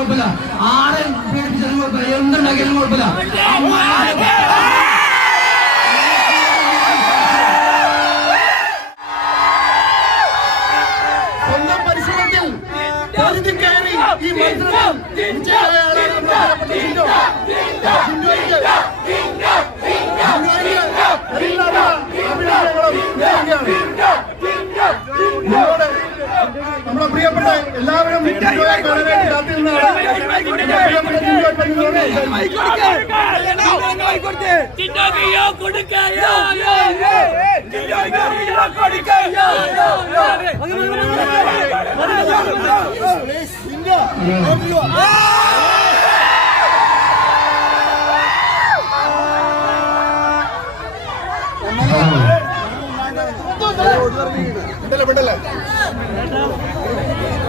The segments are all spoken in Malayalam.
കുഴപ്പമില്ല, ആരെ പേടിപ്പിച്ചാലും കുഴപ്പമില്ല, എന്തുണ്ടാക്കിയാലും കുഴപ്പമില്ല. സ്വന്തം പരിസരത്തിൽ പരിധി കയറി ഈ മത്സരത്തിൽ നമ്മുടെ പ്രിയപ്പെട്ട എല്ലാവരും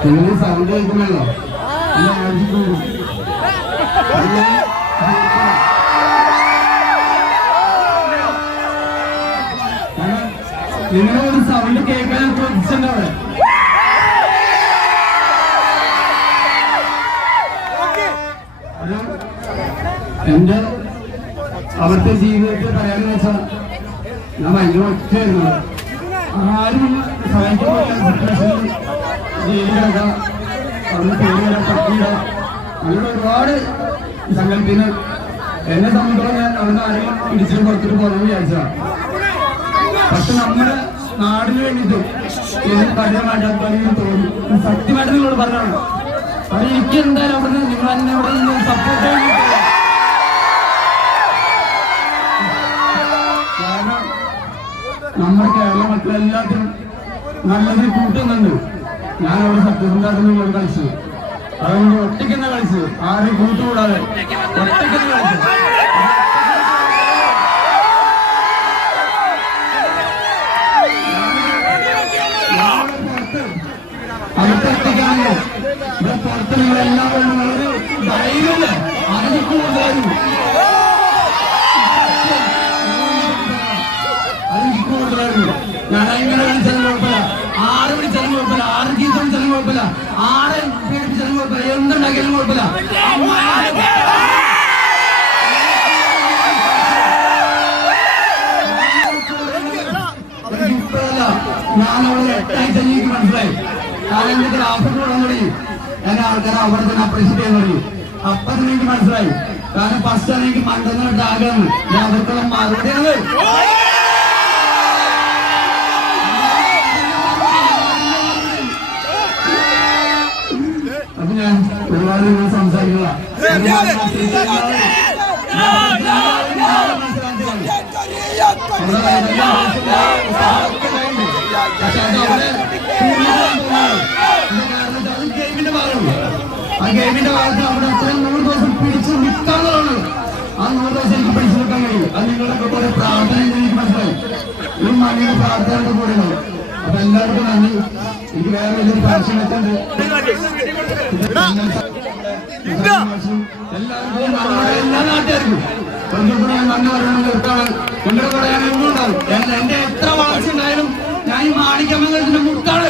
നിങ്ങൾ സൗണ്ട് കേൾക്കുമല്ലോ, നിങ്ങളൊരു സൗണ്ട് കേൾക്കാൻ ശ്രദ്ധിച്ചിട്ടുണ്ടാവേ. എന്റെ അവിടുത്തെ ജീവിതത്തിൽ പറയാന്ന് വെച്ചാൽ ഞാൻ ഭയങ്കര ഒറ്റയായിരുന്നു. ആരും സഹായിക്കാൻ ജയിലിലൊക്കെ അവിടുന്ന് പേരുകളെ പറ്റിയിട അങ്ങനെ ഒരുപാട് സങ്കല്പിന് എന്നെ സംബന്ധിച്ചോളം ഞാൻ അവിടുന്ന് ആരെയും പിടിച്ചിട്ട് പുറത്തിട്ട് പോകണമെന്ന് വിചാരിച്ചതാണ്. പക്ഷെ നമ്മുടെ നാടിന് വേണ്ടിയിട്ടും കഠിനമായിട്ട് തോന്നി സത്യമായിട്ട് നിങ്ങളോട് പറഞ്ഞാണ്. അത് എനിക്ക് എന്തായാലും അവിടുന്ന് നിങ്ങൾ എന്നെ അവിടെ നിന്ന് സപ്പോർട്ട് ചെയ്യാൻ, കാരണം നമ്മുടെ കേരള മക്കളെല്ലാത്തിനും നല്ലതിന് കൂട്ടുന്നുണ്ട്. ഞാനവിടെ സത്യസന്ധമായിട്ട് നിങ്ങളോട് കളിച്ചു, അതുകൊണ്ട് ഒറ്റയ്ക്കെന്നെ കളിച്ചു, ആരെയും കൂട്ടുകൂടാതെ ഒറ്റയ്ക്കെന്നെ കളിച്ചു. അടുത്തൊറ്റയ്ക്കാണല്ലോ ഇവിടെ പുറത്ത് നിങ്ങളെല്ലാവരും വളരെ ധൈര്യമില്ല, അതിന് കൂടുതലായിരുന്നു ഞാൻ എങ്ങനെ വിളിച്ചാലും കുഴപ്പമില്ല, ആരെ വിളിച്ചാലും കുഴപ്പമില്ല, ആരും ചീത്ത വിളിച്ചാലും കുഴപ്പമില്ല, ആരെ പേടിപ്പിച്ചാലും കുഴപ്പമില്ല, എന്തുണ്ടാക്കിയാലും കുഴപ്പമില്ല. ഇപ്പോഴല്ല, ഞാനവിടെ 8 ആഴ്ച എനിക്ക് മനസ്സിലായി. കാരണം എനിക്ക് ഗ്രാഫിക് വിടാൻ തുടങ്ങി, എന്നെ ആൾക്കാരെ അവിടെ തന്നെ അപ്രീഷിയേറ്റ് ചെയ്യാൻ തുടങ്ങി. അപ്പൊ തന്നെ എനിക്ക് മനസ്സിലായി. കാരണം ഫസ്റ്റ് ആണ് എനിക്ക് മണ്ടെന്ന് ആകാന്ന് ഞാൻ അവർക്കുള്ള മറുപടിയാണ്. അപ്പൊ ഞാൻ ഒരുപാട് നിങ്ങൾ സംസാരിക്കുക ഗെയിമിന്റെ ഭാഗമുണ്ട്. ആ ഗെയിമിന്റെ ഭാഗത്ത് അവിടെ അത്രയും 100 ദിവസം പിടിച്ചു നിൽക്കാനുള്ളതാണ്. ആ 100 ദിവസം എനിക്ക് പിടിച്ചു നിൽക്കാൻ കഴിയും. അത് നിങ്ങളുടെ കൂടെ പ്രാർത്ഥന എനിക്ക് മനസ്സിലായി. ഈ മണിയുടെ പ്രാർത്ഥനയുടെ കൂടെയാണ്. അപ്പൊ എല്ലാവർക്കും നന്ദി. എനിക്ക് വേറെ വലിയൊരു പാഷനത്തുണ്ട്. എല്ലാ നാട്ടുകാർക്കും കൂടെ ഞാൻ നന്ദി പറയണം. നിർത്താൻ നിങ്ങളുടെ കൂടെ ഞാൻ എന്നും ഉണ്ടാവും. എന്റെ എത്ര വളർച്ച ഉണ്ടായാലും ഞാൻ ഈ മാണിക്കമ്മ മുട്ടാണ്.